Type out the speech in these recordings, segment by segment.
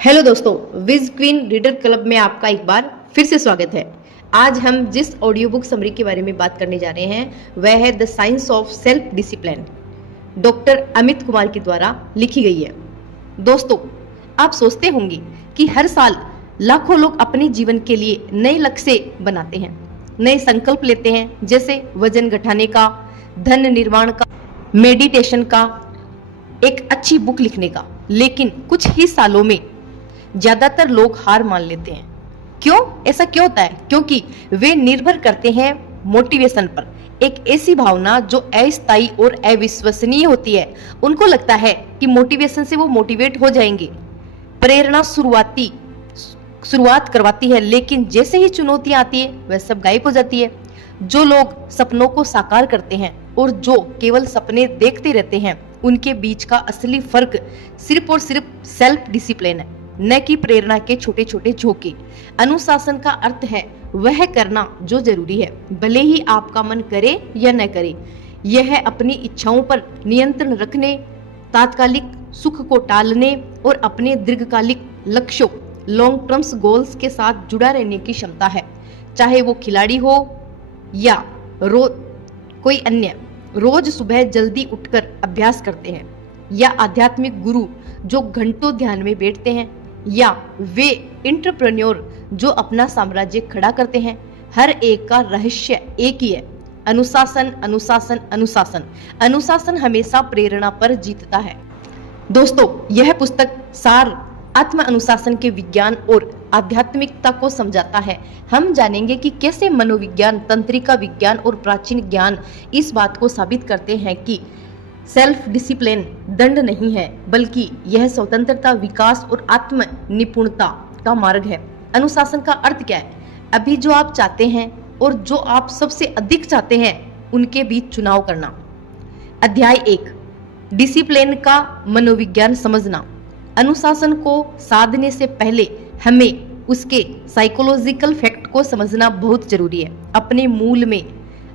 Hello दोस्तों, Vij queen reader club में आपका एक बार फिर से स्वागत है। आज हम जिस ऑडियो बुक समरी के बारे में बात करने जा रहे हैं वह है the science of self discipline, doctor Amit Kumar के द्वारा लिखी गई है। दोस्तों, आप सोचते होंगे कि हर साल लाखों लोग अपने जीवन के लिए नए लक्ष्य बनाते हैं, नए संकल्प लेते हैं, जैसे वजन घटाने का, धन निर्माण का, मेडिटेशन का, एक अच्छी बुक लिखने का। लेकिन कुछ ही सालों में ज्यादातर लोग हार मान लेते हैं। क्यों? ऐसा क्यों होता है? क्योंकि वे निर्भर करते हैं मोटिवेशन पर, एक ऐसी भावना जो अस्थायी और अविश्वसनीय होती है। उनको लगता है कि मोटिवेशन से वो मोटिवेट हो जाएंगे। प्रेरणा शुरुआत करवाती है, लेकिन जैसे ही चुनौतियां आती है वह सब गायब हो जाती है। जो लोग सपनों को साकार करते हैं और जो केवल सपने देखते रहते हैं, उनके बीच का असली फर्क सिर्फ और सिर्फ सेल्फ डिसिप्लिन है, न कि प्रेरणा के छोटे छोटे झोंके। अनुशासन का अर्थ है वह करना जो जरूरी है, भले ही आपका मन करे या न करे। यह है अपनी इच्छाओं पर नियंत्रण रखने, तात्कालिक सुख को टालने और अपने दीर्घकालिक लक्ष्यों लॉन्ग टर्म्स गोल्स के साथ जुड़ा रहने की क्षमता है। चाहे वो खिलाड़ी हो या कोई अन्य रोज सुबह जल्दी उठकर अभ्यास करते हैं, या आध्यात्मिक गुरु जो घंटों ध्यान में बैठते हैं, या वे एंटरप्रेन्योर जो अपना साम्राज्य खड़ा करते हैं, हर एक का रहस्य एक ही है: अनुशासन, अनुशासन, अनुशासन। अनुशासन हमेशा प्रेरणा पर जीतता है। दोस्तों, यह पुस्तक सार आत्म अनुशासन के विज्ञान और आध्यात्मिकता को समझाता है। हम जानेंगे कि कैसे मनोविज्ञान, तंत्रिका विज्ञान और प्राचीन ज्ञान इस बात को साबित करते हैं कि सेल्फ डिसिप्लिन दंड नहीं है, बल्कि यह स्वतंत्रता, विकास और आत्म निपुणता का मार्ग है। अनुशासन का अर्थ क्या है? अभी जो आप चाहते हैं और जो आप सबसे अधिक चाहते हैं, उनके बीच चुनाव करना। अध्याय 1, डिसिप्लिन का मनोविज्ञान समझना। अनुशासन को साधने से पहले हमें उसके साइकोलॉजिकल फैक्ट को समझना बहुत जरूरी है। अपने मूल में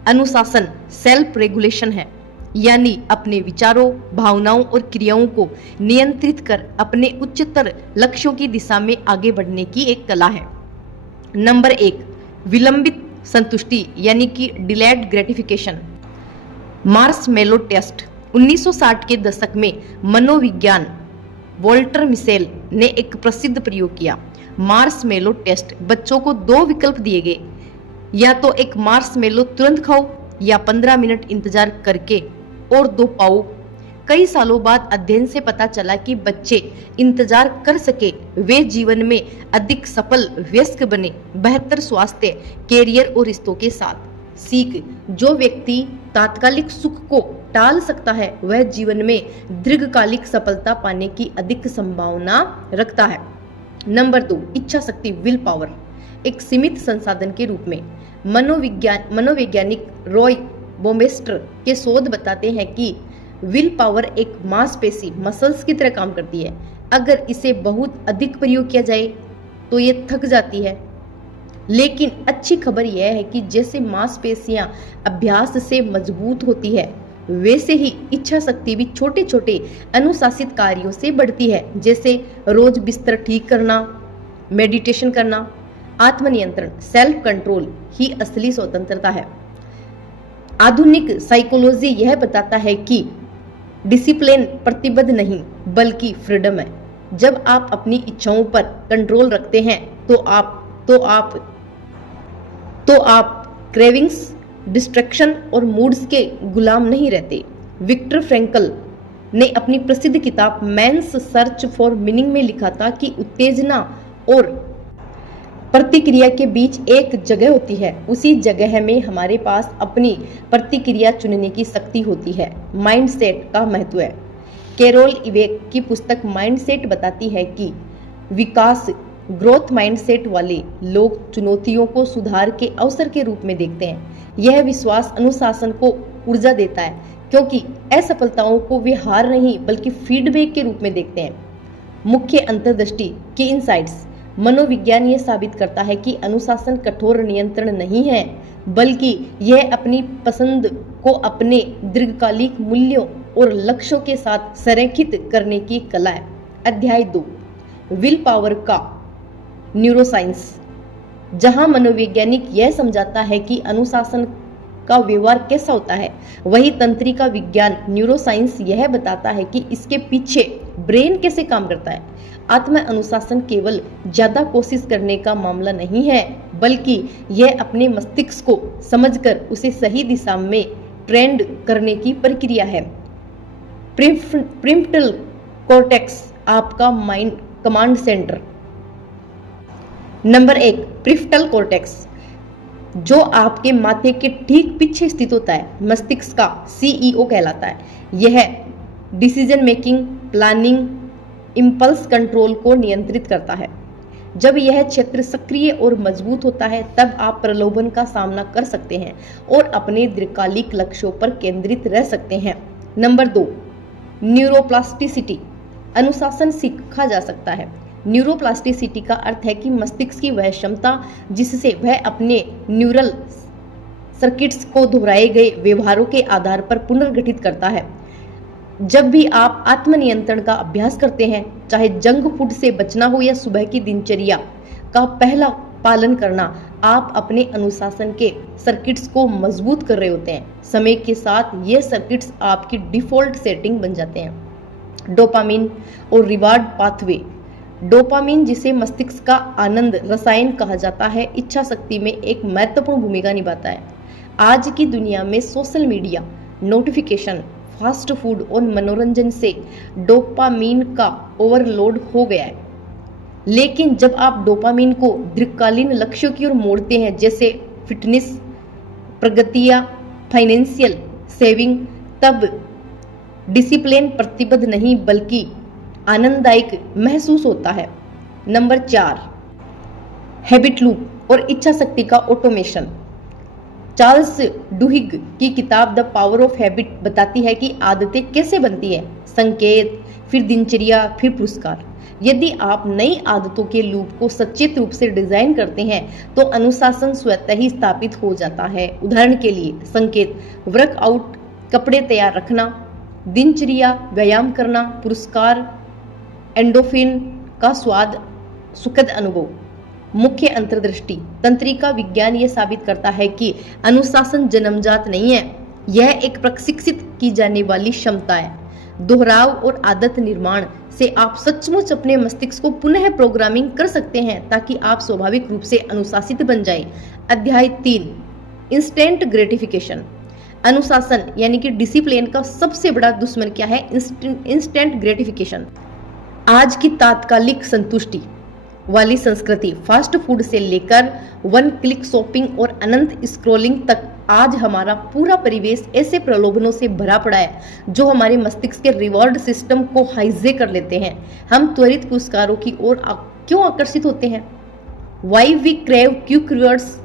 अनुशासन सेल्फ रेगुलेशन है, यानी अपने विचारों, भावनाओं और क्रियाओं को नियंत्रित कर अपने उच्चतर लक्ष्यों की दिशा में आगे बढ़ने की एक कला है। नंबर 1, विलंबित संतुष्टि यानी कि डिलेड ग्रेटिफिकेशन। Marshmallow test. 1960 के दशक में मनोविज्ञान वॉल्टर मिशेल ने एक प्रसिद्ध प्रयोग किया। Marshmallow test. बच्चों को 2 विकल्प दिए गए, या तो एक मार्शमैलो तुरंत खाओ या 15 मिनट इंतजार करके और 2 पाओ। कई सालों बाद अध्ययन से पता चला कि बच्चे इंतजार कर सके, वे जीवन में अधिक सफल वयस्क बने, बेहतर स्वास्थ्य, कैरियर और रिश्तों के साथ। सीख। जो व्यक्ति तात्कालिक सुख को टाल सकता है, वह जीवन में दीर्घकालिक सफलता पाने की अधिक संभावना रखता है। नंबर 2, इच्छा शक्ति, विल पावर। एक सीमित संसाधन के रूप में मनोवैज्ञानिक रॉय बोम्बेस्टर के शोध बताते हैं कि विल पावर एक मांसपेशी मसल्स की तरह काम करती है। अगर इसे बहुत अधिक प्रयोग किया जाए तो ये थक जाती है, लेकिन अच्छी खबर यह है कि जैसे मांसपेशियां अभ्यास से मजबूत होती है, वैसे ही इच्छा शक्ति भी छोटे छोटे अनुशासित कार्यों से बढ़ती है, जैसे रोज बिस्तर ठीक करना, मेडिटेशन करना। आत्मनियंत्रण, सेल्फ कंट्रोल ही असली स्वतंत्रता है। आधुनिक साइकोलॉजी यह बताता है कि डिसिप्लिन प्रतिबद्ध नहीं बल्कि फ्रीडम है। जब आप अपनी इच्छाओं पर कंट्रोल रखते हैं तो आप क्रेविंग्स, डिस्ट्रैक्शन और मूड्स के गुलाम नहीं रहते। विक्टर फ्रैंकल ने अपनी प्रसिद्ध किताब मैन्स सर्च फॉर मीनिंग में लिखा था कि उत्तेजना और प्रतिक्रिया के बीच एक जगह होती है, उसी जगह में हमारे पास अपनी प्रतिक्रिया चुनने की शक्ति होती है। माइंडसेट का महत्व है। कैरोल इवेक की पुस्तक माइंडसेट बताती है कि विकास ग्रोथ माइंडसेट वाले लोग चुनौतियों को सुधार के अवसर के रूप में देखते हैं। यह विश्वास अनुशासन को ऊर्जा देता है, क्योंकि असफलताओं को वे हार नहीं बल्कि फीडबैक के रूप में देखते हैं। मुख्य अंतर्दृष्टि के इनसाइट्स। मनोविज्ञान यह साबित करता है कि अनुशासन कठोर नियंत्रण नहीं है, बल्कि यह अपनी पसंद को अपने दीर्घकालिक मूल्यों और लक्ष्यों के साथ संरेखित करने की कला है। अध्याय 2, विल पावर का न्यूरोसाइंस, जहां मनोवैज्ञानिक यह समझाता है कि अनुशासन का व्यवहार कैसा होता है, वही तंत्रिका विज्ञान न्यूरोसाइंस यह बताता है कि इसके पीछे ब्रेन कैसे काम करता है। आत्म अनुशासन केवल ज्यादा कोशिश करने का मामला नहीं है, बल्कि यह अपने मस्तिष्क को समझकर उसे सही दिशा में ट्रेंड करने की प्रक्रिया है। प्रीफ्रंटल कॉर्टेक्स आपका mind command centre. Number 1, prefrontal cortex, जो आपके माथे के ठीक पीछे स्थित होता है, मस्तिष्क का CEO कहलाता है। यह decision making, planning, impulse control को नियंत्रित करता है। जब यह क्षेत्र सक्रिय और मजबूत होता है, तब आप प्रलोभन का सामना कर सकते हैं और अपने दीर्घकालिक लक्ष्यों पर केंद्रित रह सकते हैं। नंबर 2, न्यूरोप्लास्टिसिटी, अनुशासन सीखा जा सकता है। न्यूरोप्लास्टिसिटी का अर्थ है कि मस्तिष्क की वह क्षमता जिससे वह अपने न्यूरल सर्किट्स को दोहराए गए व्यवहारों के आधार पर पुनर्गठित करता है। जब भी आप आत्मनियंत्रण का अभ्यास करते हैं, चाहे जंक फूड से बचना हो या सुबह की दिनचर्या का पहला पालन करना, आप अपने अनुशासन के सर्किट्स को मजबूत कर रहे होते हैं। समय के साथ ये सर्किट्स आपकी डिफॉल्ट सेटिंग बन जाते हैं। डोपामिन और रिवार्ड पाथवे। डोपामिन, जिसे मस्तिष्क का आनंद रसायन कहा जाता है, इच्छा शक्ति में एक महत्वपूर्ण भूमिका निभाता है। आज की दुनिया में social media, notification, fast food और मनोरंजन से डोपामिन का ओवरलोड हो गया है। लेकिन जब आप डोपामिन को दीर्घकालीन लक्ष्यों की ओर मोड़ते हैं, जैसे फिटनेस, प्रगति या फाइनेंशियल सेविंग, तब डिसिप्लिन प्रतिबद्ध नहीं बल्कि आनंददायक महसूस होता है। नंबर 4, हैबिट लूप और इच्छा शक्ति का ऑटोमेशन। चार्ल्स डुहिग की किताब द पावर ऑफ हैबिट बताती है कि आदतें कैसे बनती हैं। संकेत, फिर दिनचर्या, फिर पुरस्कार। यदि आप नई आदतों के लूप को सचेत रूप से डिजाइन करते हैं, तो अनुशासन स्वतः ही स्थापित हो जाता है। उदाहरण के लिए, संकेत, वर्कआउट, कपड़े तैयार रखना, दिनचर्या, व्यायाम करना, पुरस्कार, एंडोफिन का स्वाद, सुखद अनुभव। मुख्य अंतर्दृष्टि, तंत्रिका विज्ञान यह साबित करता है कि अनुशासन जन्मजात नहीं है, यह एक प्रशिक्षित की जाने वाली क्षमता है। दोहराव और आदत निर्माण से आप सचमुच अपने मस्तिष्क को पुनः प्रोग्रामिंग कर सकते हैं ताकि आप स्वाभाविक रूप से अनुशासित बन जाएं। अध्याय 3, इंस्टेंट ग्रेटिफिकेशन। अनुशासन यानी कि डिसिप्लिन का सबसे बड़ा दुश्मन क्या है? Instant gratification. आज की तात्कालिक संतुष्टि वाली संस्कृति, फास्ट फूड से लेकर वन क्लिक शॉपिंग और अनंत स्क्रॉलिंग तक, आज हमारा पूरा परिवेश ऐसे प्रलोभनों से भरा पड़ा है जो हमारे मस्तिष्क के रिवॉर्ड सिस्टम को हाईजेक कर लेते हैं। हम त्वरित पुरस्कारों की ओर क्यों आकर्षित होते हैं? Why we crave quick rewards.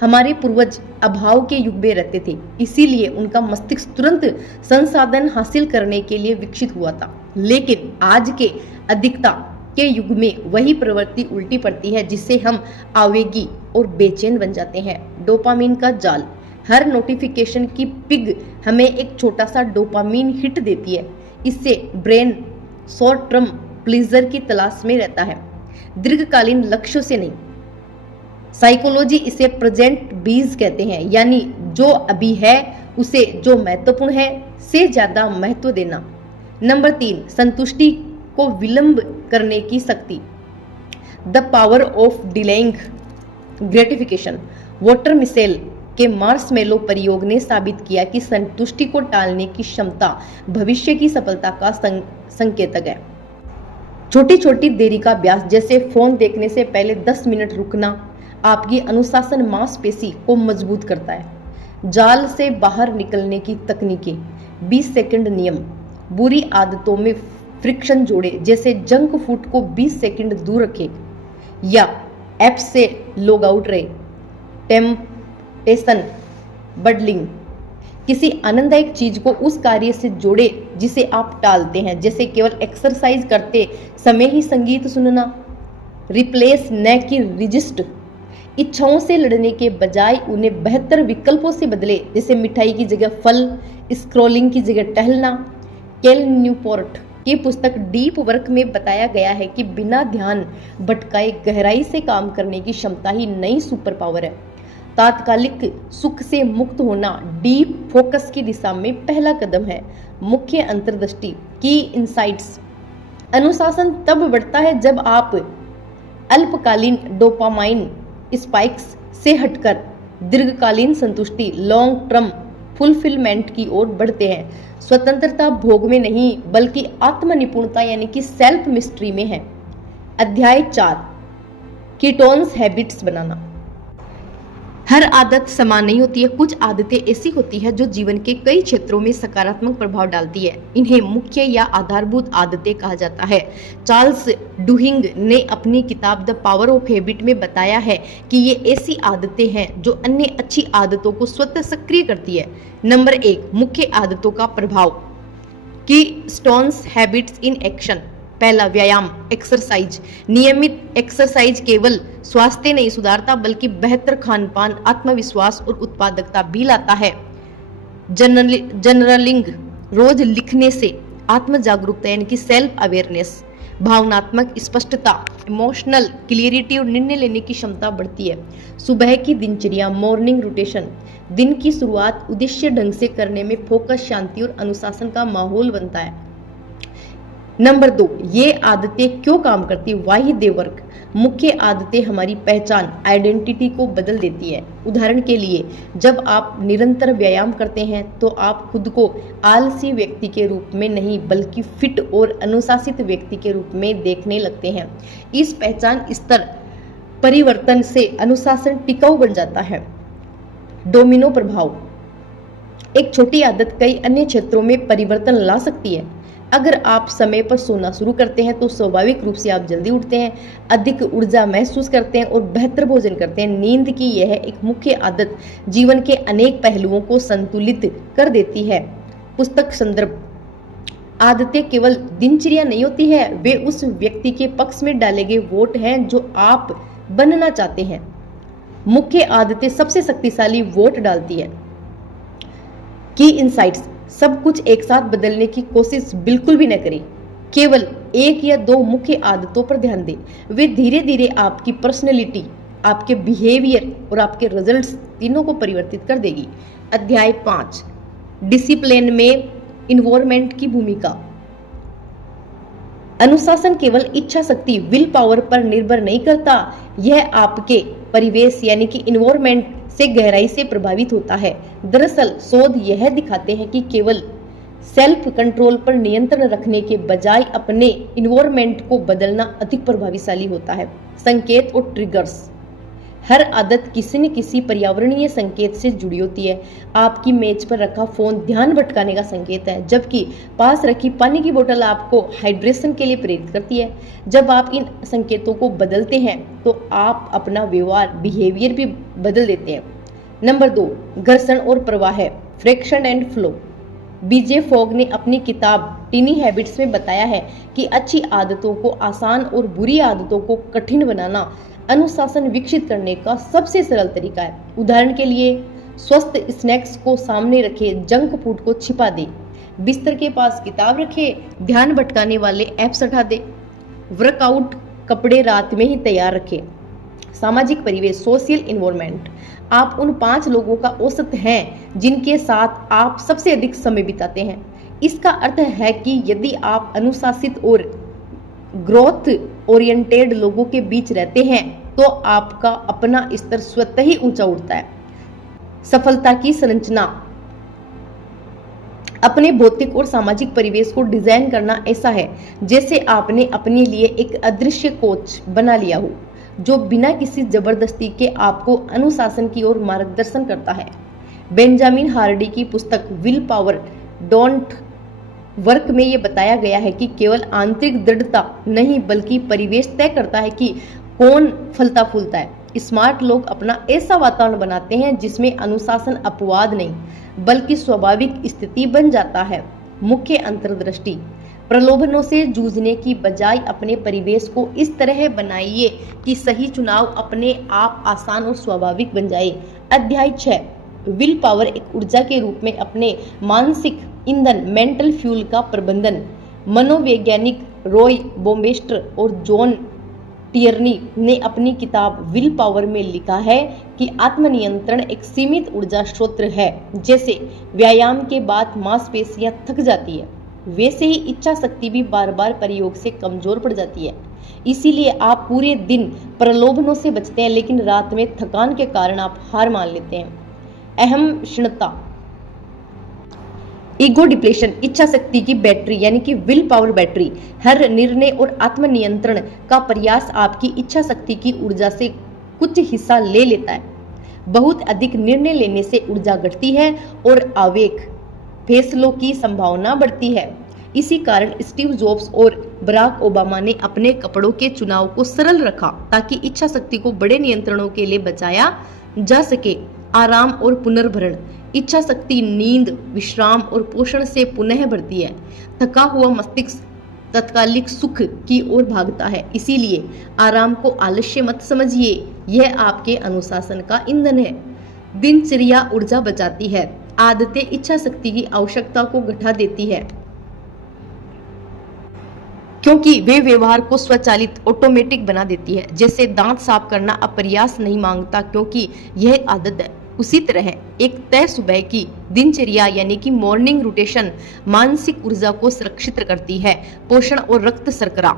हमारे पूर्वज अभाव के युग में रहते थे, इसीलिए उनका मस्तिष्क तुरंत संसाधन हासिल करने के लिए विकसित हुआ था। लेकिन आज के अधिकता के युग में वही प्रवृत्ति उल्टी पड़ती है, जिससे हम आवेगी और बेचैन बन जाते हैं। डोपामिन का जाल। हर नोटिफिकेशन की पिग हमें एक छोटा सा डोपामिन हिट देती है। इससे ब्रेन शॉर्ट टर्म प्लेजर की तलाश में रहता है, दीर्घकालीन लक्ष्यों से नहीं। साइकोलॉजी इसे प्रेजेंट बीज कहते हैं, यानी जो अभी है उसे जो महत्वपूर्ण है से ज्यादा महत्व देना। नंबर 3, संतुष्टि को विलंब करने की शक्ति। The power of delaying gratification. Walter Mischel के मार्शमेलो प्रयोग ने साबित किया कि संतुष्टि को टालने की क्षमता भविष्य की सफलता का संकेतक है। छोटी छोटी देरी का अभ्यास, जैसे फोन देखने से पहले 10 मिनट रुकना, आपकी अनुशासन मांसपेशी को मजबूत करता है। जाल से बाहर निकलने की तकनीकें। 20 सेकंड नियम। बुरी आदतों में फ्रिक्शन जोड़े, जैसे जंक फूड को 20 सेकंड दूर रखें या ऐप से लॉग आउट रहे। टेम्पटेशन बडलिंग। किसी आनंददायक चीज को उस कार्य से जोड़े जिसे आप टालते हैं, जैसे केवल एक्सरसाइज करते समय ही संगीत सुनना। रिप्लेस न कि रिजिस्ट। इच्छाओं से लड़ने के बजाय उन्हें बेहतर विकल्पों से बदले, जैसे मिठाई की जगह फल, स्क्रॉलिंग की जगह टहलना। कैल न्यूपोर्ट की पुस्तक डीप वर्क में बताया गया है कि बिना ध्यान भटकाए गहराई से काम करने की क्षमता ही नई सुपर पावर है। तात्कालिक सुख से मुक्त होना डीप फोकस की दिशा में पहला कदम है। मुख्य अंतर्दृष्टि की इंसाइट्स। अनुशासन तब बढ़ता है जब आप अल्पकालीन डोपामाइन स्पाइक्स से हटकर दीर्घकालीन संतुष्टि लॉन्ग टर्म फुलफिलमेंट की ओर बढ़ते हैं। स्वतंत्रता भोग में नहीं बल्कि आत्मनिपुणता यानी कि सेल्फ मिस्ट्री में है। अध्याय 4 कीटोन्स हैबिट्स बनाना। हर आदत समान नहीं होती है। कुछ आदतें ऐसी होती है जो जीवन के कई क्षेत्रों में सकारात्मक प्रभाव डालती है। इन्हें मुख्य या आधारभूत आदतें कहा जाता है। चार्ल्स डुहिंग ने अपनी किताब द पावर ऑफ हैबिट में बताया है कि ये ऐसी आदतें हैं जो अन्य अच्छी आदतों को स्वतः सक्रिय करती है। नंबर 1 मुख्य आदतों का प्रभाव। कीस्टोन्स हैबिट्स इन एक्शन। पहला, व्यायाम एक्सरसाइज। नियमित एक्सरसाइज केवल स्वास्थ्य नहीं सुधारता बल्कि बेहतर खान-पान, आत्मविश्वास और उत्पादकता भी लाता है। जर्नलिंग, रोज लिखने से आत्म जागरूकता यानी कि सेल्फ अवेयरनेस, भावनात्मक स्पष्टता, इमोशनल क्लियरिटी और निर्णय लेने की क्षमता बढ़ती है। सुबह की दिनचर्या, मॉर्निंग रूटीन, दिन की शुरुआत उद्देश्य ढंग से करने में फोकस, शांति और अनुशासन का माहौल बनता है। नंबर 2, ये आदतें क्यों काम करती है? वाही दे वर्क। मुख्य आदतें हमारी पहचान, आइडेंटिटी को बदल देती है। उदाहरण के लिए, जब आप निरंतर व्यायाम करते हैं तो आप खुद को आलसी व्यक्ति के रूप में नहीं बल्कि फिट और अनुशासित व्यक्ति के रूप में देखने लगते हैं। इस पहचान स्तर परिवर्तन से अनुशासन टिकाऊ बन जाता है। डोमिनो प्रभाव। एक छोटी आदत कई अन्य क्षेत्रों में परिवर्तन ला सकती है। अगर आप समय पर सोना शुरू करते हैं तो स्वाभाविक रूप से आप जल्दी उठते हैं, अधिक ऊर्जा महसूस करते हैं और बेहतर भोजन करते हैं। नींद की यह एक मुख्य आदत जीवन के अनेक पहलुओं को संतुलित कर देती है। पुस्तक संदर्भ। आदतें केवल दिनचर्या नहीं होती है, वे उस व्यक्ति के पक्ष में डाले गए वोट हैं जो आप बनना चाहते हैं। मुख्य आदतें सबसे शक्तिशाली वोट डालती है। की इंसाइट्स। सब कुछ एक साथ बदलने की कोशिश बिल्कुल भी न करें। केवल 1 या 2 मुख्य आदतों पर ध्यान दें। वे धीरे धीरे आपकी पर्सनैलिटी, आपके बिहेवियर और आपके रिजल्ट्स तीनों को परिवर्तित कर देगी। अध्याय 5 डिसिप्लिन में इन्वॉल्वमेंट की भूमिका। अनुशासन केवल इच्छा शक्ति, विल पावर पर निर्भर नहीं करता। यह आपके परिवेश यानी कि इन्वॉल्वमेंट से गहराई से प्रभावित होता है। दरअसल शोध यह दिखाते हैं कि केवल सेल्फ कंट्रोल पर नियंत्रण रखने के बजाय अपने इन्वॉल्वमेंट को बदलना अधिक प्रभावशाली होता है। संकेत और ट्रिगर्स। हर आदत किसी न किसी पर्यावरणीय संकेत से जुड़ी होती है। आपकी मेज पर रखा फोन ध्यान भटकाने का संकेत है, जबकि पास रखी पानी की बोतल आपको हाइड्रेशन के लिए प्रेरित करती है। जब आप इन संकेतों को बदलते हैं तो आप अपना व्यवहार, बिहेवियर भी बदल देते हैं। नंबर 2 घर्षण और प्रवाह, friction and flow. BJ Fogg ने अपनी किताब टीनी हैबिट्स में बताया है कि अच्छी आदतों को आसान और बुरी आदतों को कठिन बनाना अनुशासन विकसित करने का सबसे सरल तरीका है। उदाहरण के लिए, स्वस्थ स्नैक्स को सामने रखे, जंक फूड को छिपा दे, बिस्तर के पास किताब रखे, ध्यान भटकाने वाले ऐप्स हटा दे, वर्कआउट कपड़े रात में ही तैयार रखे। सामाजिक परिवेश, सोशल इन्वॉल्वमेंट। आप उन 5 लोगों का औसत हैं जिनके साथ आप सबसे अधिक समय बिताते हैं। इसका अर्थ है कि यदि आप अनुशासित और ग्रोथ ओरिएंटेड लोगों के बीच रहते हैं तो आपका अपना स्तर स्वतः ही ऊंचा उठता है। सफलता की संरचना। अपने भौतिक और सामाजिक परिवेश को डिजाइन करना ऐसा है जैसे आपने अपने लिए एक अदृश्य कोच बना लिया हो जो बिना किसी जबरदस्ती के आपको अनुशासन की ओर मार्गदर्शन करता है। बेंजामिन हार्डी की पुस्तक विल पावर डोंट वर्क में यह बताया गया है कि केवल आंतरिक दृढ़ता नहीं बल्कि परिवेश तय करता है कि कौन फलता फूलता है। स्मार्ट लोग अपना ऐसा वातावरण बनाते हैं जिसमें अनुशासन अपवाद नहीं बल्कि स्वाभाविक स्थिति बन जाता है। मुख्य अंतर्दृष्टि। प्रलोभनों से जूझने की बजाय अपने परिवेश को इस तरह बनाइए कि सही चुनाव अपने आप आसान और स्वाभाविक बन जाए। अध्याय 6 विल पावर एक ऊर्जा के रूप में अपने मानसिक ईंधन मेंटल फ्यूल का प्रबंधन। मनोवैज्ञानिक रॉय बॉम्बेस्टर और जॉन टियर्नी ने अपनी किताब विल पावर में लिखा है कि आत्मनियंत्रण एक सीमित ऊर्जा स्रोत है। जैसे व्यायाम के बाद मांसपेशियां थक जाती है, वैसे ही इच्छा शक्ति भी बार बार प्रयोग से कमजोर पड़ जाती है। इसीलिए आप पूरे दिन प्रलोभनों से बचते हैं, लेकिन रात में थकान के कारण आप हार मान लेते हैं। अहम क्षमता, ईगो डिप्लेशन, इच्छा शक्ति की बैटरी यानी कि विल पावर बैटरी। हर निर्णय और आत्मनियंत्रण का प्रयास आपकी इच्छा शक्ति की ऊर्जा से कुछ हिस्सा ले लेता है। बहुत अधिक निर्णय लेने से ऊर्जा घटती है और आवेग फैसलों की संभावना बढ़ती है। इसी कारण स्टीव जॉब्स और बराक ओबामा ने अपने कपड़ों के चुनाव को सरल रखा ताकि इच्छा शक्ति को बड़े नियंत्रणों के लिए बचाया जा सके। आराम और पुनर्भरण, इच्छा शक्ति नींद, विश्राम और पोषण से पुनः बढ़ती है। थका हुआ मस्तिष्क तत्कालिक सुख की ओर भागता है, इसीलिए आराम को आलस्य मत समझिए, यह आपके अनुशासन का ईंधन है। दिनचर्या ऊर्जा बचाती है। आदतें इच्छा शक्ति की आवश्यकता को घटा देती है, क्योंकि वे व्यवहार को स्वचालित ऑटोमेटिक बना देती है। जैसे दांत साफ करना अब प्रयास नहीं मांगता क्योंकि यह आदत है। उसी तरह एक तय सुबह की दिनचर्या यानी कि मॉर्निंग रूटेशन मानसिक ऊर्जा को सुरक्षित करती है। पोषण और रक्त शर्करा,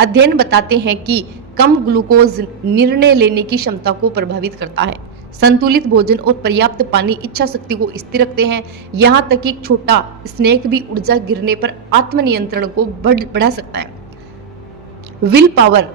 अध्ययन बताते हैं कि कम ग्लूकोज निर्णय लेने की क्षमता को प्रभावित करता है। संतुलित भोजन और पर्याप्त पानी इच्छा शक्ति को स्थिर रखते हैं। यहाँ तक कि एक छोटा स्नैक भी ऊर्जा गिरने पर आत्मनियंत्रण को बढ़ा सकता है। विल पावर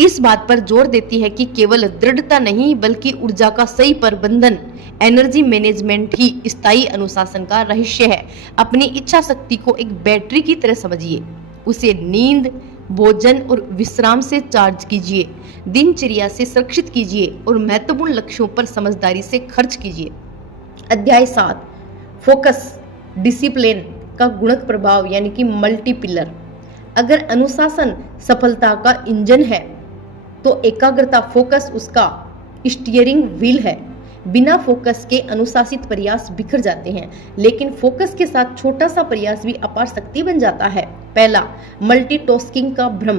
इस बात पर जोर देती है कि केवल दृढ़ता नहीं बल्कि ऊर्जा का सही प्रबंधन, एनर्जी मैनेजमेंट ही स्थायी अनुशासन का रहस्य है। अपनी इच्छा शक्ति को एक बैटरी की तरह समझिए, उसे नींद, भोजन और विश्राम से चार्ज कीजिए, दिनचर्या से सुरक्षित कीजिए और महत्वपूर्ण लक्ष्यों पर समझदारी से खर्च कीजिए। अध्याय 7, फोकस डिसिप्लिन का गुणक प्रभाव यानी कि मल्टी पिलर। अगर अनुशासन सफलता का इंजन है तो एकाग्रता फोकस उसका स्टीयरिंग व्हील है। बिना फोकस के अनुशासित प्रयास बिखर जाते हैं, लेकिन फोकस के साथ छोटा सा प्रयास भी अपार शक्ति बन जाता है। पहला, मल्टीटास्किंग का भ्रम।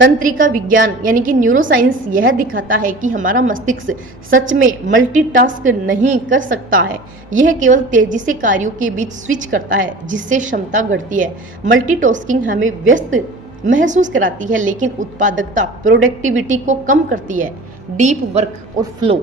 तंत्रिका विज्ञान यानी कि न्यूरोसाइंस यह दिखाता है कि हमारा मस्तिष्क सच में मल्टीटास्क नहीं कर सकता है। यह केवल तेजी से कार्यों के बीच स्विच करता है, जिससे क्षमता घटती है। मल्टीटास्किंग हमें व्यस्त महसूस कराती है, लेकिन उत्पादकता प्रोडक्टिविटी को कम करती है। डीप वर्क और फ्लो,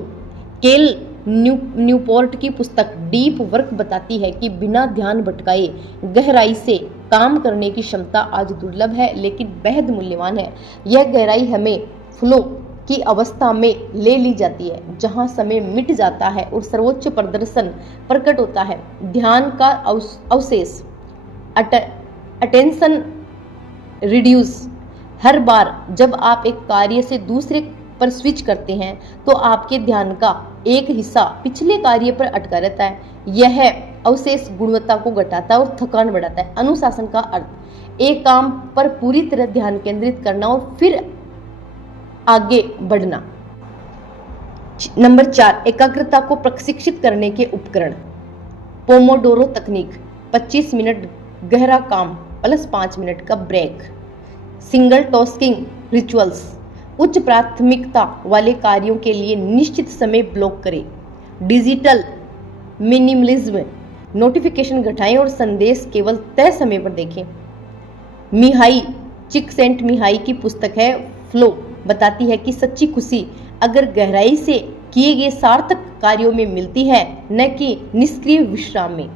केल न्यूपोर्ट की पुस्तक डीप वर्क बताती है कि बिना ध्यान भटकाए गहराई से काम करने की क्षमता आज दुर्लभ है, लेकिन बेहद मूल्यवान है। यह गहराई हमें फ्लो की अवस्था में ले ली जाती है, जहां समय मिट जाता है और सर्वोच्च प्रदर्शन प्रकट होता है। ध्यान का अवशेष, अटेंशन रिड्यूस। हर बार जब आप एक कार्य से दूसरे पर स्विच करते हैं तो आपके ध्यान का एक हिस्सा पिछले कार्य पर अटका रहता है। यह अवशेष गुणवत्ता को घटाता है और थकान बढ़ाता है। अनुशासन का अर्थ एक काम पर पूरी तरह ध्यान केंद्रित करना और फिर आगे बढ़ना। नंबर 4, एकाग्रता को प्रशिक्षित करने के उपकरण। पोमोडोरो तकनीक, 25 मिनट गहरा काम प्लस 5 मिनट का ब्रेक। सिंगल टास्किंग रिचुअल्स, उच्च प्राथमिकता वाले कार्यों के लिए निश्चित समय ब्लॉक करें। डिजिटल मिनिमलिज्म, नोटिफिकेशन घटाएं और संदेश केवल तय समय पर देखें। मिहाई चिकसेंटमिहाई की पुस्तक है फ्लो बताती है कि सच्ची खुशी अगर गहराई से किए गए सार्थक कार्यों में मिलती है, न कि निष्क्रिय विश्राम में।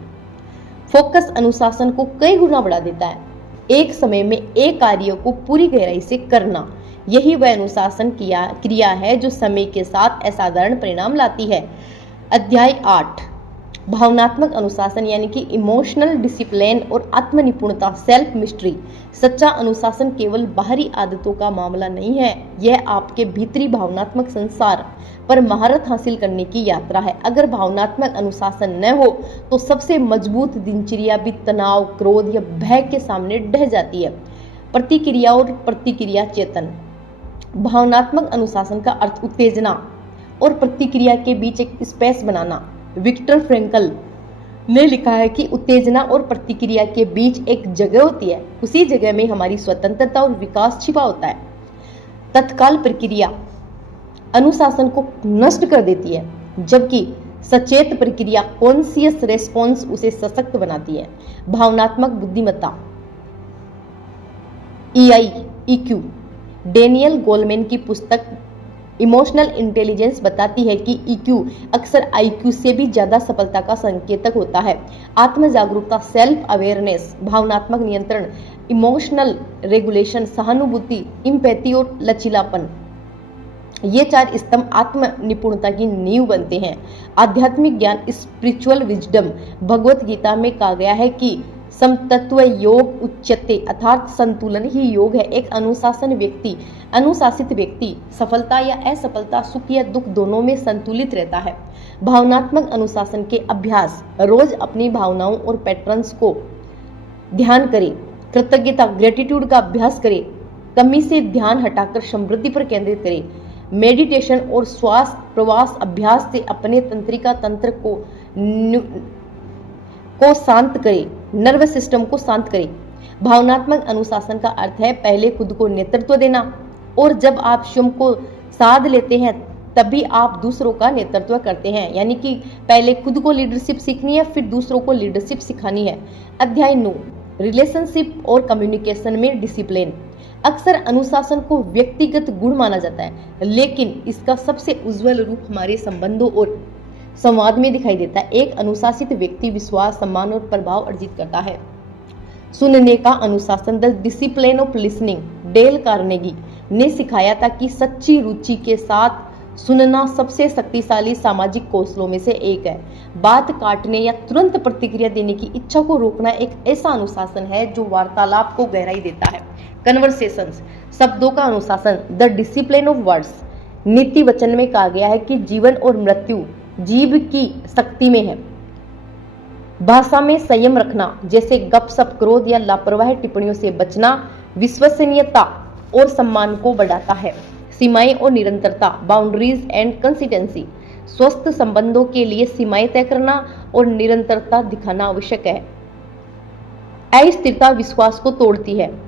फोकस अनुशासन को कई गुना बढ़ा देता है। एक समय में एक कार्य को पूरी गहराई से करना, यही वह अनुशासन क्रिया है जो समय के साथ असाधारण परिणाम लाती है। अध्याय 8, भावनात्मक अनुशासन यानी कि इमोशनल डिसिप्लिन और आत्मनिपुणता, सेल्फ मिस्ट्री। सच्चा अनुशासन केवल बाहरी आदतों का मामला नहीं है, यह आपके भीतरी भावनात्मक संसार पर महारत हासिल करने की यात्रा है। अगर भावनात्मक अनुशासन न हो तो सबसे मजबूत दिनचर्या भी तनाव, क्रोध या भय के सामने ढह जाती है। प्रतिक्रिया और प्रतिक्रिया चेतन। भावनात्मक अनुशासन का अर्थ उत्तेजना और प्रतिक्रिया के बीच एक स्पेस बनाना। विक्टर फ्रैंकल ने लिखा है कि उत्तेजना और प्रतिक्रिया के बीच एक जगह होती है, उसी जगह में हमारी स्वतंत्रता और विकास छिपा होता है। तत्काल प्रक्रिया अनुशासन को नष्ट कर देती है, जबकि सचेत प्रक्रिया कॉन्शियस रेस्पॉन्स उसे सशक्त बनाती है। भावनात्मक बुद्धिमत्ता EQ डेनियल गोलमैन की पुस्तक इमोशनल इंटेलिजेंस बताती है कि EQ अक्सर IQ से भी ज्यादा सफलता का संकेतक होता है। आत्म जागरूकता, सेल्फ अवेयरनेस, भावनात्मक नियंत्रण, इमोशनल रेगुलेशन, सहानुभूति, इम्पैथी और लचीलापन, ये 4 स्तंभ आत्म निपुणता की नींव बनते हैं। आध्यात्मिक ज्ञान, स्पिरिचुअल विजडम, भगवत गीता में कहा गया है कि समतत्व योग उच्यते, अर्थात संतुलन ही योग है। एक अनुशासित व्यक्ति सफलता या असफलता, सुख या दुख दोनों में संतुलित रहता है। भावनात्मक अनुशासन के अभ्यास, रोज अपनी भावनाओं और पैटर्न्स को ध्यान करें। कृतज्ञता, ग्रेटिट्यूड का अभ्यास करें। कमी से ध्यान हटाकर समृद्धि पर केंद्रित करें। मेडिटेशन और श्वास प्रवास अभ्यास से अपने तंत्रिका तंत्र को शांत करें, नर्वस सिस्टम को शांत करें। भावनात्मक अनुशासन का अर्थ है पहले खुद को नेतृत्व देना, और जब आप स्वयं को साध लेते हैं तभी आप दूसरों का नेतृत्व करते हैं। यानी कि पहले खुद को लीडरशिप सीखनी है, फिर दूसरों को लीडरशिप सिखानी है। अध्याय 9 रिलेशनशिप और कम्युनिकेशन में डिसिप्लिन। अक्सर अनुशासन को व्यक्तिगत गुण माना जाता है, लेकिन इसका सबसे उज्जवल रूप हमारे संबंधों और संवाद में दिखाई देता है। एक अनुशासित व्यक्ति विश्वास, सम्मान और प्रभाव अर्जित करता है। सुनने का अनुशासन, the discipline of listening, Dale Carnegie ने सिखाया था कि सच्ची रुचि के साथ सुनना सबसे शक्तिशाली सामाजिक कौशलों में से एक है। बात काटने या तुरंत प्रतिक्रिया देने की इच्छा को रोकना एक ऐसा अनुशासन है जो वार्तालाप को गहराई देता है। कन्वर्सेशंस, शब्दों का अनुशासन, द डिसिप्लिन ऑफ वर्ड्स। नीति वचन में कहा गया है कि जीवन और मृत्यु जीव की शक्ति में है। भाषा में संयम रखना, जैसे गपशप, क्रोध या लापरवाह टिप्पणियों से बचना, विश्वसनीयता और सम्मान को बढ़ाता है। सीमाएं और निरंतरता, बाउंड्रीज एंड कंसिस्टेंसी। स्वस्थ संबंधों के लिए सीमाएं तय करना और निरंतरता दिखाना आवश्यक है। अस्थिरता विश्वास को तोड़ती है,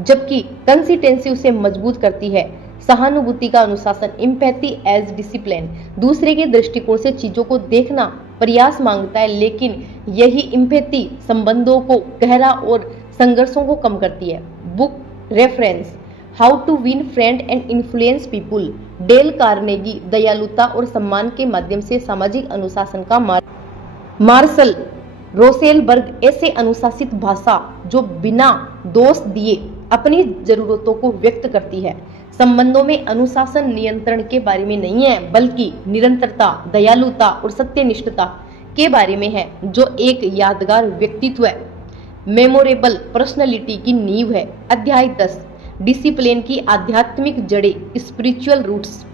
जबकि कंसिस्टेंसी उसे मजबूत करती है। सहानुभूति का अनुशासन, एम्पैथी एज डिसिप्लिन, दूसरे के दृष्टिकोण से चीजों को देखना प्रयास मांगता है, लेकिन यही एम्पैथी संबंधों को गहरा और संघर्षों को कम करती है। Book reference, how to win friend and influence people, Dale Carnegie. दयालुता और सम्मान के माध्यम से सामाजिक अनुशासन का मार्शल रोसेलबर्ग ऐसे अनुशासित भाषा जो बिना दोष दिए अपनी जरूरतों को व्यक्त करती है। संबंधों में अनुशासन नियंत्रण के बारे में नहीं है, बल्कि निरंतरता, दयालुता और सत्यनिष्ठता के बारे में है, जो एक यादगार व्यक्तित्व है, मेमोरेबल पर्सनैलिटी की नींव है। अध्याय 10 डिसिप्लिन की आध्यात्मिक जड़ें, स्पिरिचुअल रूट्स।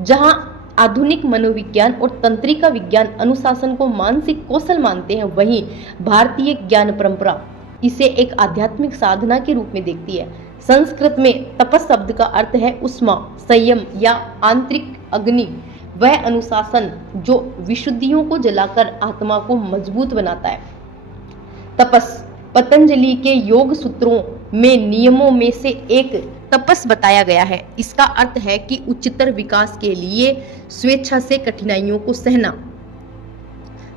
जहां आधुनिक मनोविज्ञान और तंत्रिका विज्ञान अनुशासन को मानसिक कौशल मानते हैं, वहीं भारतीय ज्ञान परंपरा इसे एक आध्यात्मिक साधना के रूप में देखती है। संस्कृत में तपस शब्द का अर्थ है उष्मा, संयम या आंतरिक अग्नि, वह अनुशासन जो विशुद्धियों को जलाकर आत्मा को मजबूत बनाता है। तपस पतंजलि के योग सूत्रों में नियमों में से एक तपस बताया गया है। इसका अर्थ है कि उच्चतर विकास के लिए स्वेच्छा से कठिनाइयों को सहना,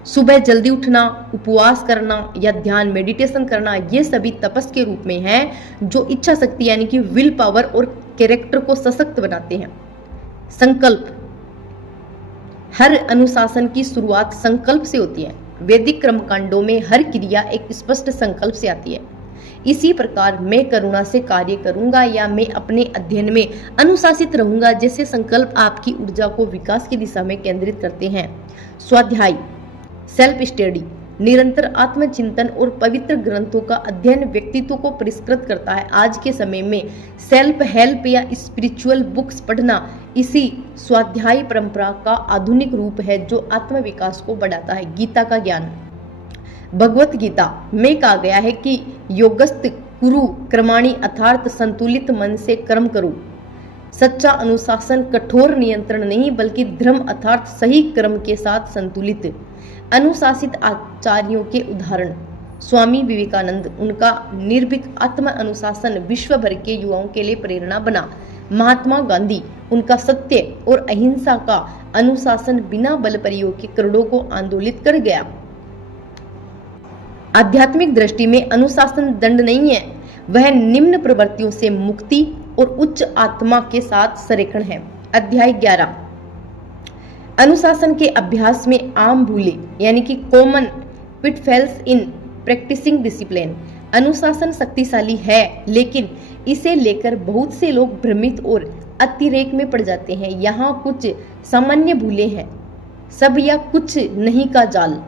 सुबह जल्दी उठना, उपवास करना या ध्यान मेडिटेशन करना, ये सभी तपस के रूप में हैं, जो इच्छा शक्ति यानी कि विल पावर और कैरेक्टर को सशक्त बनाते हैं। संकल्प, हर अनुशासन की शुरुआत संकल्प से होती है। वैदिक कर्मकांडों में हर क्रिया एक स्पष्ट संकल्प से आती है। इसी प्रकार मैं करुणा से कार्य करूंगा या मैं अपने अध्ययन में अनुशासित रहूंगा जैसे संकल्प आपकी ऊर्जा को विकास की दिशा में केंद्रित करते हैं। स्वाध्याय, सेल्फ स्टडी, निरंतर आत्मचिंतन और पवित्र ग्रंथों का अध्ययन व्यक्तित्व को परिष्कृत करता है। आज के समय में सेल्फ हेल्प या स्पिरिचुअल बुक्स पढ़ना इसी स्वाध्याय परंपरा का आधुनिक रूप है, जो आत्मविकास को बढ़ाता है। गीता का ज्ञान, भगवत गीता में कहा गया है कि योगस्थ कुरु कर्माणि, अर्थात संतुलित मन से कर्म करो। सच्चा अनुशासन कठोर नियंत्रण नहीं बल्कि धर्म अर्थात सही क्रम के साथ संतुलित अनुशासित आचार्यों के उदाहरण स्वामी विवेकानंद, उनका निर्भीक आत्म अनुशासन विश्व भर के युवाओं के लिए प्रेरणा बना। महात्मा गांधी, उनका सत्य और अहिंसा का अनुशासन बिना बल प्रयोग के करोड़ों को आंदोलित कर गया। आध्यात्मिक दृष्टि में अनुशासन दंड नहीं है, वह निम्न प्रवृत्तियों से मुक्ति और उच्च आत्मा के साथ संरेखण है। अध्याय 11 अनुशासन के अभ्यास में आम भूले यानी कि कॉमन पिटफॉल्स इन प्रैक्टिसिंग डिसिप्लिन। अनुशासन शक्तिशाली है लेकिन इसे लेकर बहुत से लोग भ्रमित और अतिरेक में पड़ जाते हैं। यहाँ कुछ सामान्य भूले हैं, सब या कुछ नहीं का जाल।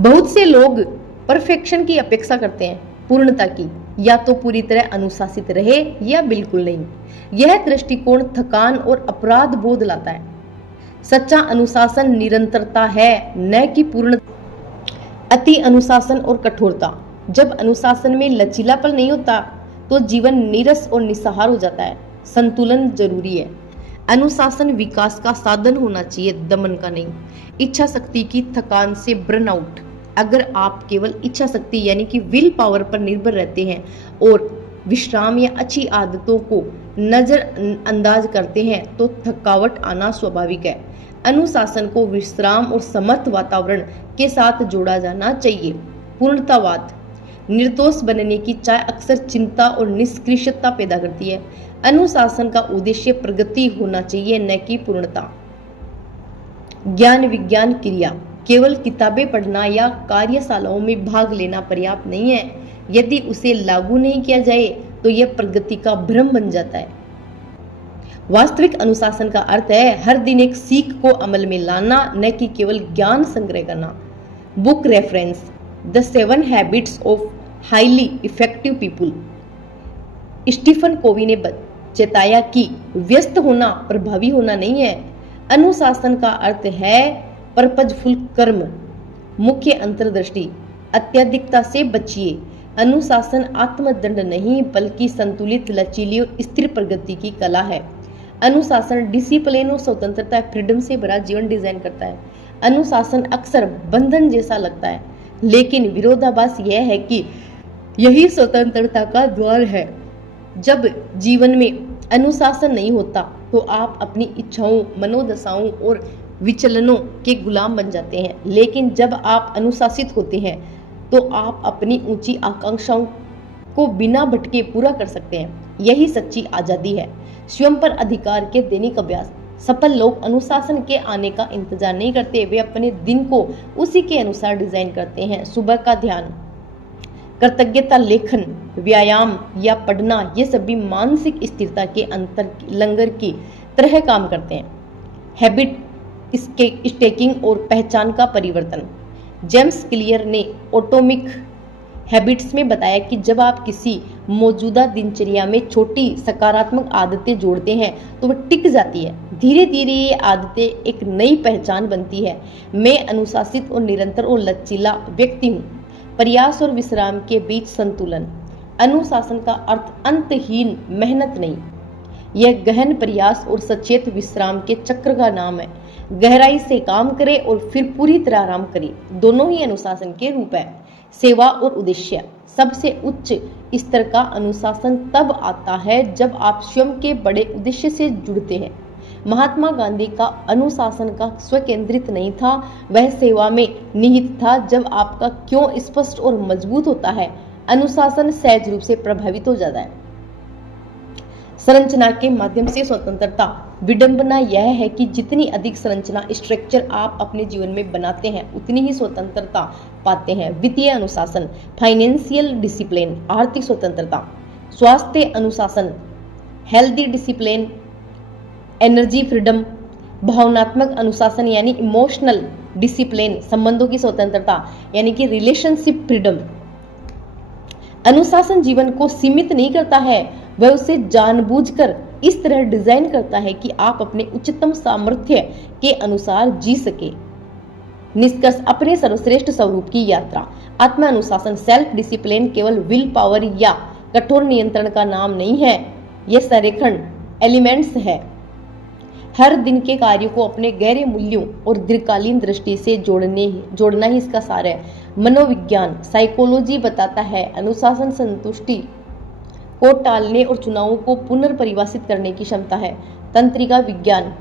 बहुत से लोग परफेक्शन की अपेक्षा करते हैं, पूर्णता की, या तो पूरी तरह अनुशासित रहे या बिल्कुल नहीं। यह दृष्टिकोण थकान और अपराध बोध लाता है। सच्चा अनुशासन निरंतरता है, न कि पूर्ण। अति अनुशासन और कठोरता। जब अनुशासन में लचीलापन नहीं होता तो जीवन नीरस और निस्सहार हो जाता है। संतुलन जरूरी है। अनुशासन विकास का साधन होना चाहिए, दमन का नहीं। इच्छा शक्ति की थकान से बर्नआउट। अगर आप केवल इच्छा शक्ति यानी कि विल पावर पर निर्भर रहते हैं और विश्राम या अच्छी आदतों को नजरअंदाज करते हैं तो थकावट आना स्वाभाविक है। अनुशासन को विश्राम और समर्थ वातावरण के साथ जोड़ा जाना चाहिए। पूर्णतावाद। निर्दोष बनने की चाह अक्सर चिंता और निष्क्रियता पैदा करती है। अनुशासन का उद्देश्य प्रगति होना चाहिए, न कि पूर्णता। ज्ञान विज्ञान क्रिया। केवल किताबें पढ़ना या कार्यशालाओं में भाग लेना पर्याप्त नहीं है। यदि उसे लागू नहीं किया जाए तो यह प्रगति का भ्रम बन जाता है। वास्तविक अनुशासन का अर्थ है हर दिन एक सीख को अमल में लाना, न कि केवल ज्ञान संग्रह करना। Book reference: the 7 habits of highly effective people. Stephen Covey ने चेताया कि व्यस्त होना प्रभावी होना नहीं है। अनुशासन का अर्थ है पर्पजफुल कर्म। मुख्य अंतर्दृष्टि: अत्यधिकता से बचिए। अनुशासन आत्मदंड नहीं बल्कि संतुलित, लचीली और स्थिर प्रगति की कला है। अनुशासन डिसिप्लिन और स्वतंत्रता, फ्रीडम से भरा जीवन डिजाइन करता है। अनुशासन अक्सर बंधन जैसा लगता है, लेकिन विरोधाभास यह है कि यही स्वतंत्रता का द्वार है। जब जीवन में अनुशासन नहीं होता तो आप अपनी इच्छाओं, मनोदशाओं और विचलनों के गुलाम बन जाते हैं, लेकिन जब आप अनुशासित होते हैं तो आप अपनी ऊंची आकांक्षाओं को बिना भटके पूरा कर सकते हैं। यही सच्ची आजादी है। स्वयं पर अधिकार के दैनिक अभ्यास। सफल लोग अनुशासन के आने का इंतजार नहीं करते, वे अपने दिन को उसी के अनुसार डिजाइन करते हैं। सुबह का ध्यान, कृतज्ञता लेखन, व्यायाम या पढ़ना, ये सभी मानसिक स्थिरता के अंतर लंगर की तरह काम करते हैं। हैबिट स्टैकिंग और पहचान का परिवर्तन। जेम्स क्लियर ने एटॉमिक हैबिट्स में बताया कि जब आप किसी मौजूदा दिनचर्या में छोटी सकारात्मक आदतें जोड़ते हैं तो वह टिक जाती है। धीरे धीरे ये आदतें एक नई पहचान बनती है। मैं अनुशासित और निरंतर और लचीला व्यक्ति हूँ। प्रयास और विश्राम के बीच संतुलन। अनुशासन का अर्थ अंतहीन मेहनत नहीं, यह गहन प्रयास और सचेत विश्राम के चक्र का नाम है। गहराई से काम करे और फिर पूरी तरह आराम करे, दोनों ही अनुशासन के रूप है। सेवा और उद्देश्य। सबसे उच्च स्तर का अनुशासन तब आता है जब आप स्वयं के बड़े उद्देश्य से जुड़ते हैं। महात्मा गांधी का अनुशासन का स्वकेंद्रित नहीं था, वह सेवा में निहित था। जब आपका क्यों स्पष्ट और मजबूत होता है, अनुशासन सहज रूप से प्रभावित हो जाता है। संरचना के माध्यम से स्वतंत्रता। विडंबना यह है कि जितनी अधिक संरचना स्ट्रक्चर आप अपने जीवन में बनाते हैं उतनी ही स्वतंत्रता पाते हैं। वित्तीय अनुशासन, फाइनेंशियल डिसिप्लिन, आर्थिक स्वतंत्रता। स्वास्थ्य अनुशासन, हेल्दी डिसिप्लिन, एनर्जी फ्रीडम। भावनात्मक अनुशासन यानी इमोशनल डिसिप्लिन, संबंधों की स्वतंत्रता यानी कि रिलेशनशिप फ्रीडम। अनुशासन जीवन को सीमित नहीं करता है, वह उसे जानबूझकर इस तरह डिजाइन करता है कि आप अपने उच्चतम सामर्थ्य के अनुसार जी सके। निष्कर्ष, अपने सर्वश्रेष्ठ स्वरूप की यात्रा। आत्म अनुशासन, सेल्फ डिसिप्लिन केवल विल पावर या कठोर नियंत्रण का नाम नहीं है। यह संरेखण एलिमेंट्स है। हर दिन के कार्यों को अपने गहरे मूल्यों और दीर्घकालीन दृष्टि से जोड़ना ही इसका सार है। मनोविज्ञान साइकोलॉजी बताता है अनुशासन संतुष्टि को टालने और चुनावों को पुनर्परिभाषित करने की क्षमता है। तंत्रिका विज्ञान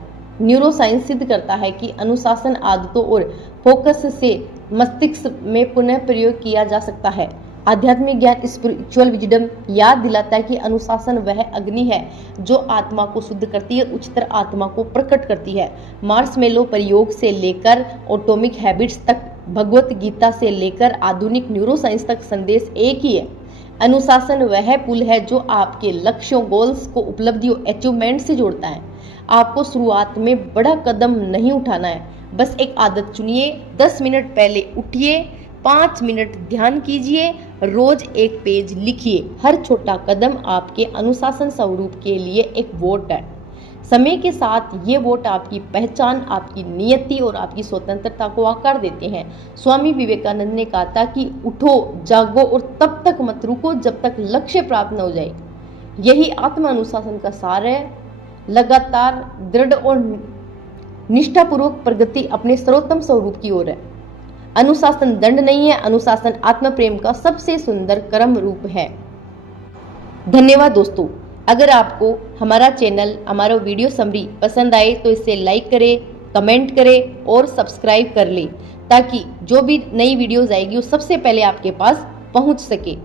न्यूरोसाइंस सिद्ध करता है कि अनुशासन आदतों और फोकस से मस्तिष्क में पुनः प्रयोग किया जा सकता है। आध्यात्मिक ज्ञान स्पिरिचुअल विजडम याद दिलाता है कि अनुशासन वह अग्नि है जो आत्मा को शुद्ध करती है, उच्चतर आत्मा को प्रकट करती है। मार्शमेलो प्रयोग से लेकर एटॉमिक हैबिट्स तक, भगवत गीता से लेकर आधुनिक न्यूरोसाइंस तक संदेश एक ही है। अनुशासन वह पुल है जो आपके लक्ष्यों, गोल्स को उपलब्धियों, अचीवमेंट से जोड़ता है। आपको शुरुआत में बड़ा कदम नहीं उठाना है, बस एक आदत चुनिए। 10 मिनट पहले उठिए, 5 मिनट ध्यान कीजिए, रोज एक पेज लिखिए। हर छोटा कदम आपके अनुशासन स्वरूप के लिए एक वोट है। समय के साथ ये वोट आपकी पहचान, आपकी नियति और आपकी स्वतंत्रता को आकार देते हैं। स्वामी विवेकानंद ने कहा था कि उठो, जागो और तब तक मत रुको जब तक लक्ष्य प्राप्त न हो जाए। यही आत्म अनुशासन का सार है। लगातार दृढ़ और निष्ठापूर्वक प्रगति अपने सर्वोत्तम स्वरूप की ओर है। अनुशासन दंड नहीं है, अनुशासन आत्म प्रेम का सबसे सुंदर कर्म रूप है। धन्यवाद दोस्तों। अगर आपको हमारा चैनल, हमारा वीडियो समरी पसंद आए तो इसे लाइक करें, कमेंट करें और सब्सक्राइब कर लें ताकि जो भी नई वीडियोस आएगी वो सबसे पहले आपके पास पहुंच सके।